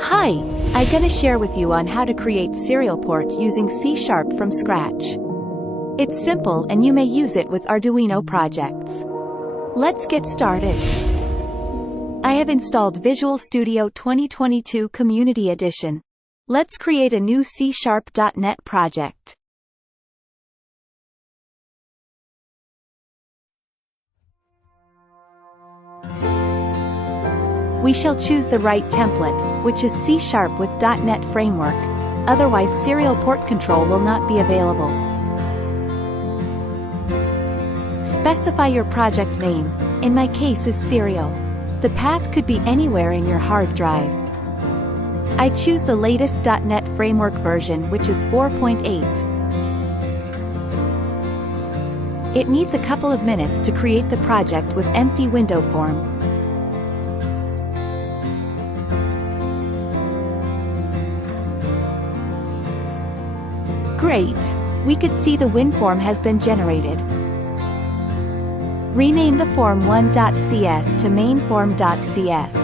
Hi, I'm gonna share with you on how to create SerialPort using C# from scratch. It's simple and you may use it with Arduino projects. Let's get started. I have installed Visual Studio 2022 Community Edition. Let's create a new C#.NET project. We shall choose the right template, which is C# with .NET Framework, otherwise SerialPort control will not be available. Specify your project name, in my case is Serial. The path could be anywhere in your hard drive. I choose the latest .NET Framework version, which is 4.8. It needs a couple of minutes to create the project with empty window form. Great! We could see the WinForm has been generated. Rename the form 1.cs to mainform.cs.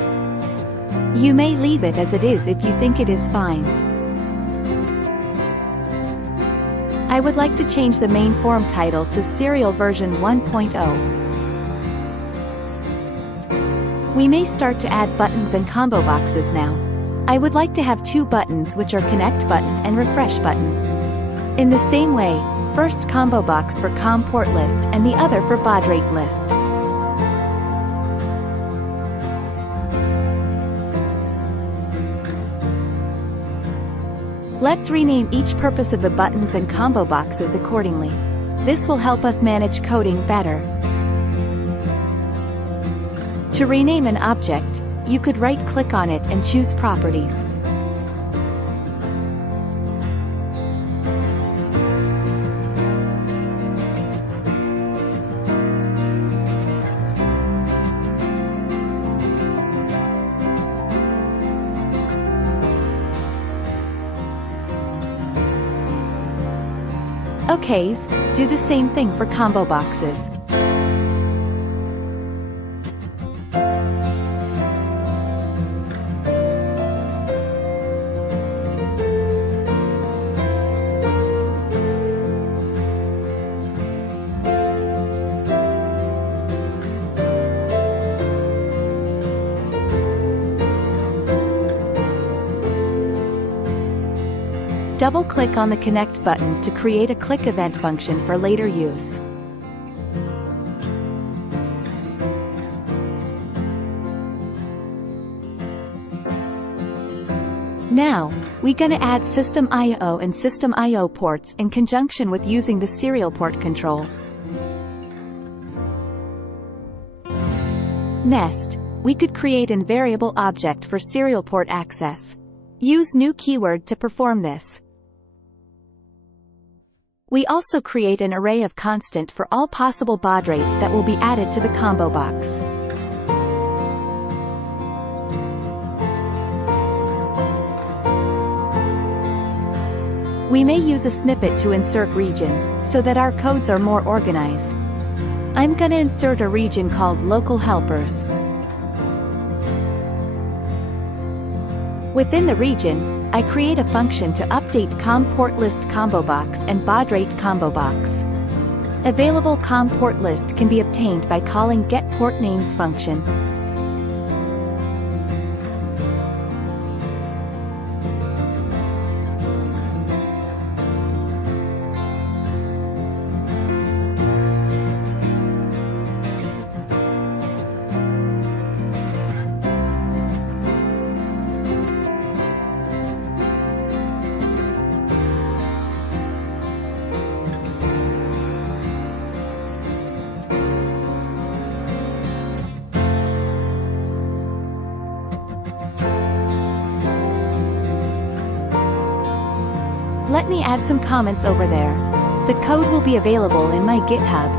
You may leave it as it is if you think it is fine. I would like to change the main form title to Serial version 1.0. We may start to add buttons and combo boxes now. I would like to have two buttons, which are Connect button and Refresh button. In the same way, first combo box for COM port list and the other for baud rate list. Let's rename each purpose of the buttons and combo boxes accordingly. This will help us manage coding better. To rename an object, you could right-click on it and choose Properties. OKs, do the same thing for combo boxes. Double-click on the Connect button to create a click event function for later use. Now, we're gonna add System I/O and System I/O ports in conjunction with using the SerialPort control. Next, we could create an variable object for SerialPort access. Use new keyword to perform this. We also create an array of constant for all possible baud rate that will be added to the combo box. We may use a snippet to insert region, so that our codes are more organized. I'm gonna insert a region called Local Helpers. Within the region, I create a function to update COM port list combo box and baud rate combo box. Available COM port list can be obtained by calling getPortNames function. Let me add some comments over there. The code will be available in my GitHub.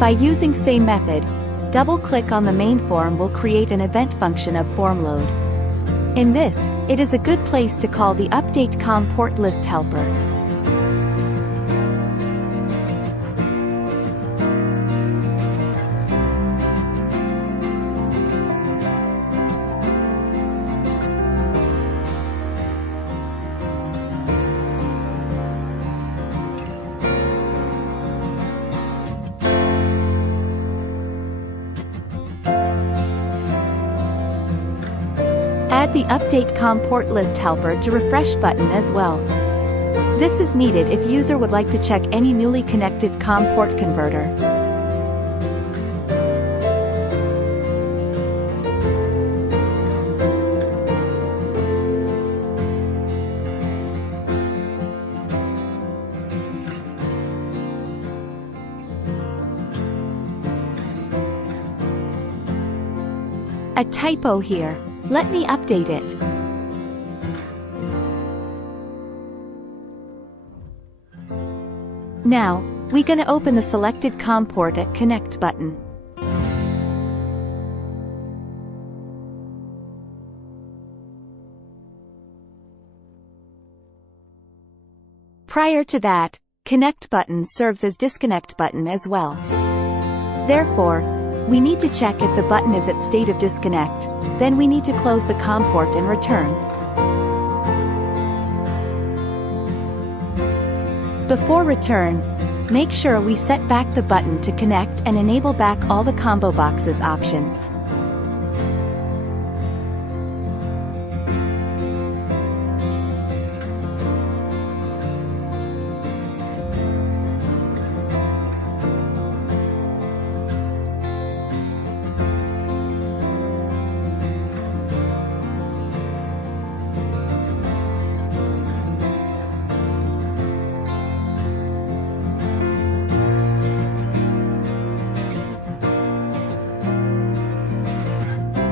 By using same method, double-click on the main form will create an event function of form load. In this, it is a good place to call the update COM port list helper. Add the Update COM port list helper to refresh button as well. This is needed if user would like to check any newly connected COM port converter. A typo here. Let me update it. Now, we're gonna open the selected COM port at Connect button. Prior to that, Connect button serves as Disconnect button as well. Therefore, we need to check if the button is at state of disconnect, then we need to close the COM port and return. Before return, make sure we set back the button to connect and enable back all the combo boxes options.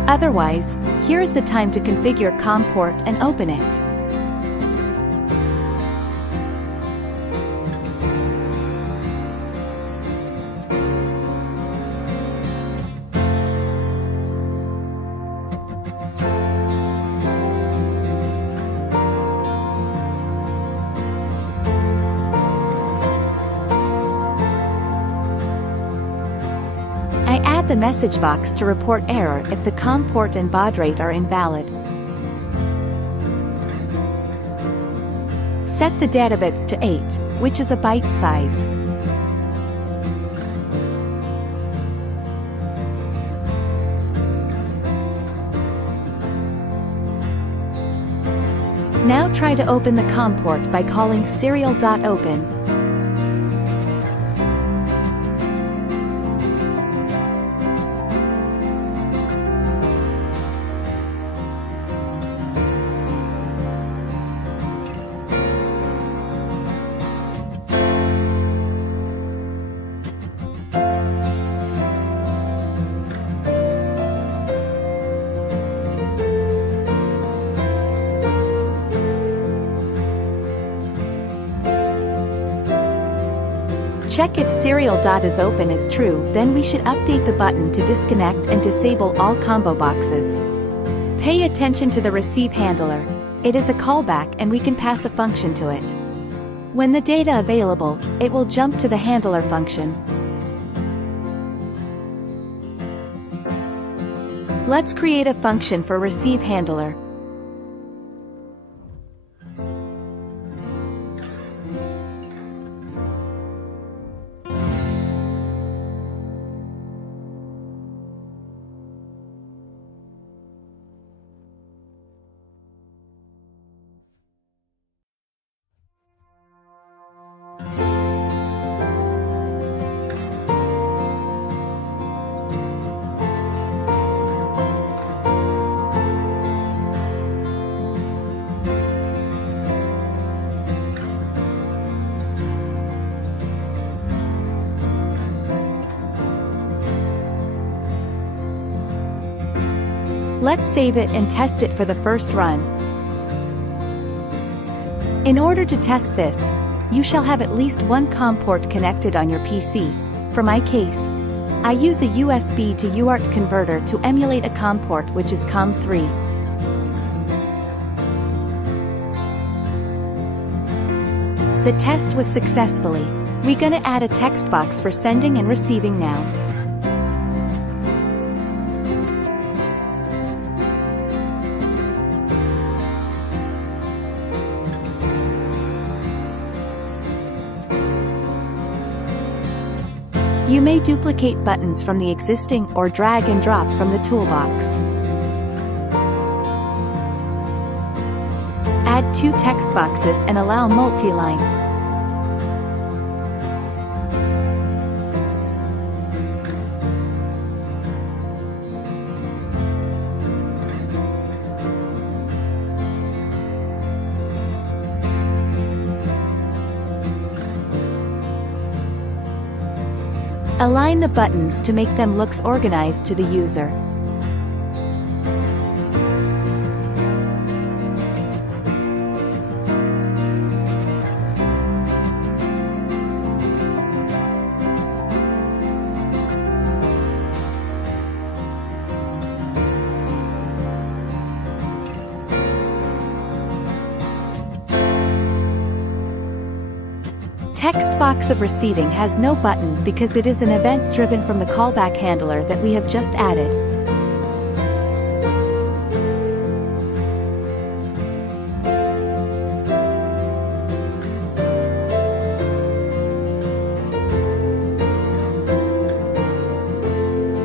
Otherwise, here is the time to configure COM port and open it. I add the message box to report error if the COM port and baud rate are invalid. Set the data bits to 8, which is a byte size. Now try to open the COM port by calling serial.open. Check if serial.isOpen is true, then we should update the button to disconnect and disable all combo boxes. Pay attention to the receive handler. It is a callback and we can pass a function to it. When the data available, it will jump to the handler function. Let's create a function for receive handler. Let's save it and test it for the first run. In order to test this, you shall have at least one COM port connected on your PC. For my case, I use a USB to UART converter to emulate a COM port which is COM3. The test was successfully. We gonna add a text box for sending and receiving now. You may duplicate buttons from the existing or drag and drop from the toolbox. Add 2 text boxes and allow multi-line. Align the buttons to make them look organized to the user. Text box of receiving has no button because it is an event driven from the callback handler that we have just added.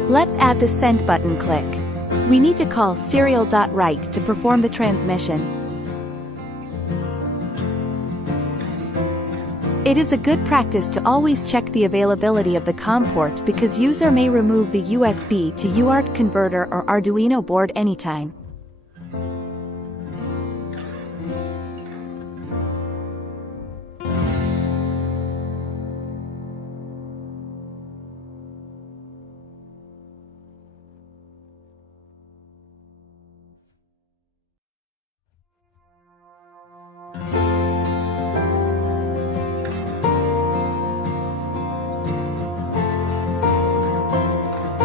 Let's add the send button click. We need to call serial.write to perform the transmission. It is a good practice to always check the availability of the COM port because user may remove the USB to UART converter or Arduino board anytime.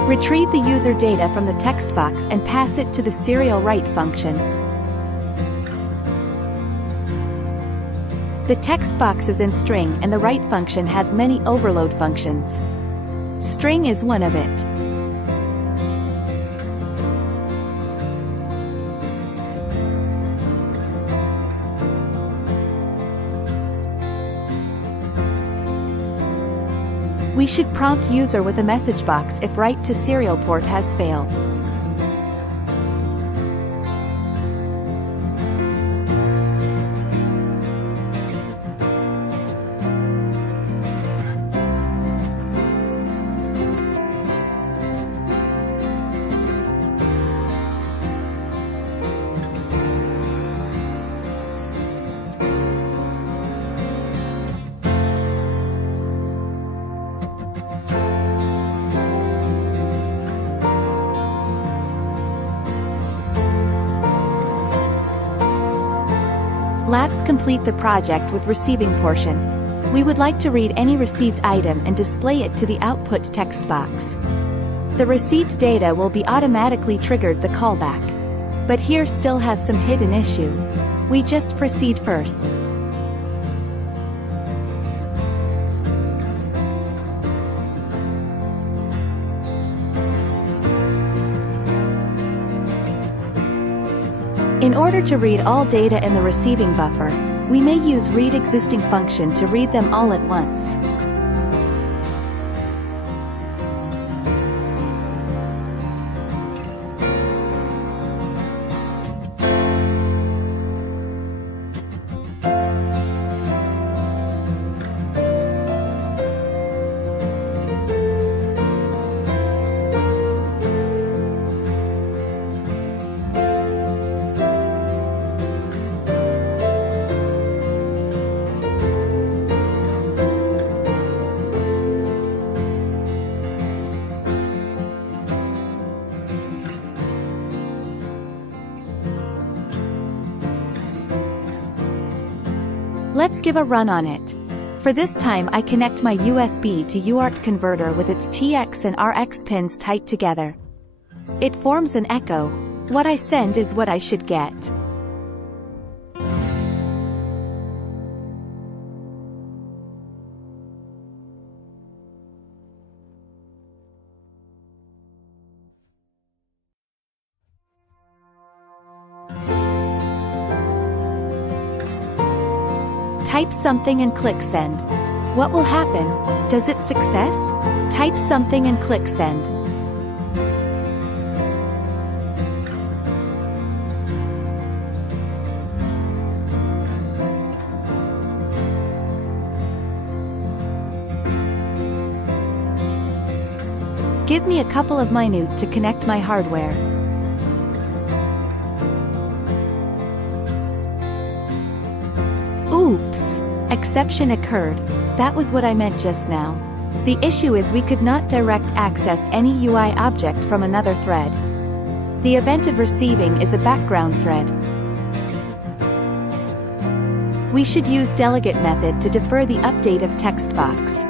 Retrieve the user data from the text box and pass it to the serial write function. The text box is in string and the write function has many overload functions. String is one of it. We should prompt user with a message box if write to SerialPort has failed. Let's complete the project with receiving portion. We would like to read any received item and display it to the output text box. The received data will be automatically triggered the callback. But here still has some hidden issue. We just proceed first. In order to read all data in the receiving buffer, we may use read existing function to read them all at once. Let's give a run on it. For this time I connect my USB to UART converter with its TX and RX pins tight together. It forms an echo. What I send is what I should get. Type something and click send. What will happen? Does it success? Type something and click send. Give me a couple of minutes to connect my hardware. Oops! Exception occurred. That was what I meant just now. The issue is we could not direct access any UI object from another thread. The event of receiving is a background thread. We should use delegate method to defer the update of text box.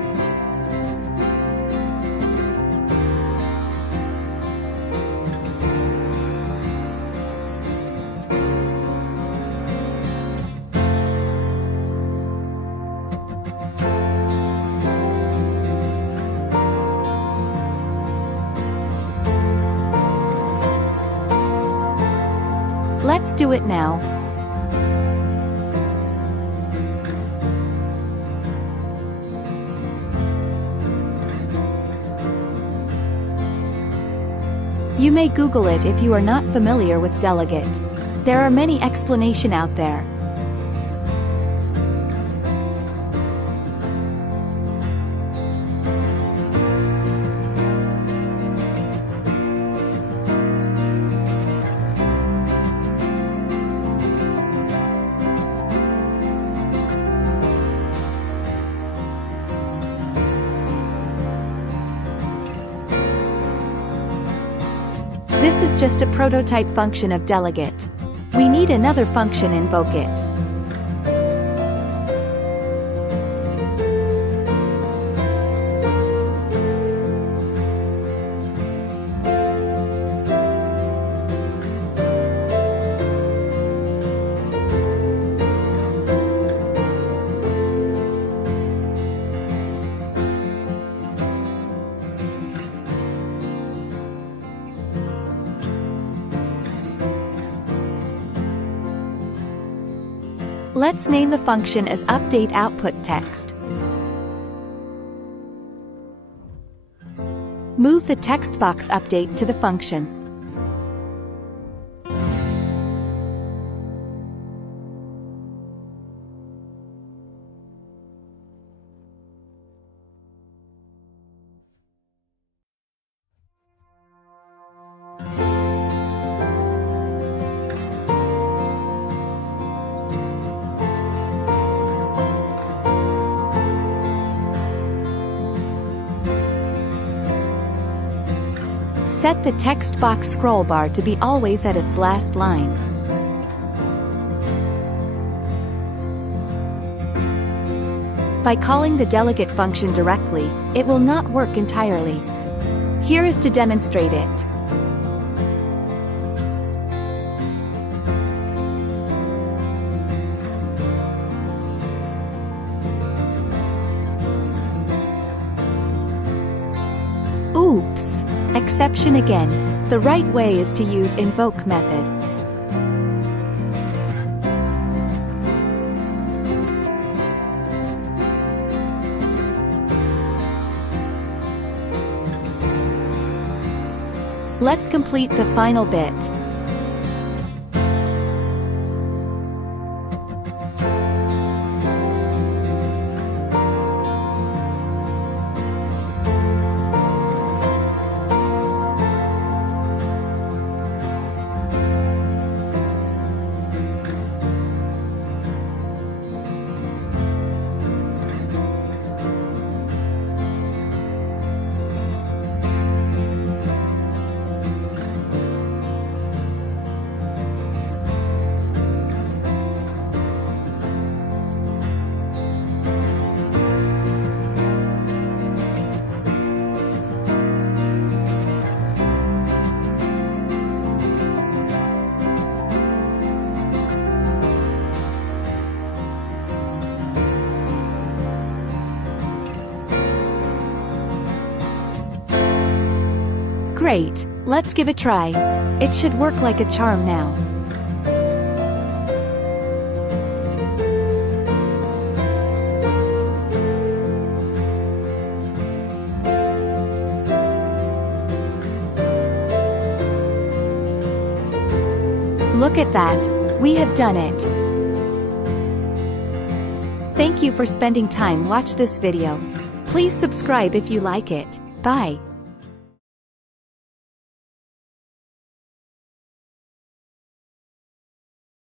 Let's do it now. You may Google it if you are not familiar with delegate. There are many explanations out there. This is just a prototype function of delegate. We need another function invoke it. Let's name the function as update output text. Move the text box update to the function. Set the text box scroll bar to be always at its last line. By calling the delegate function directly, it will not work entirely. Here is to demonstrate it. Oops! Exception again. The right way is to use invoke method. Let's complete the final bit. Great, let's give a try. It should work like a charm now. Look at that, we have done it. Thank you for spending time watch this video. Please subscribe if you like it. Bye.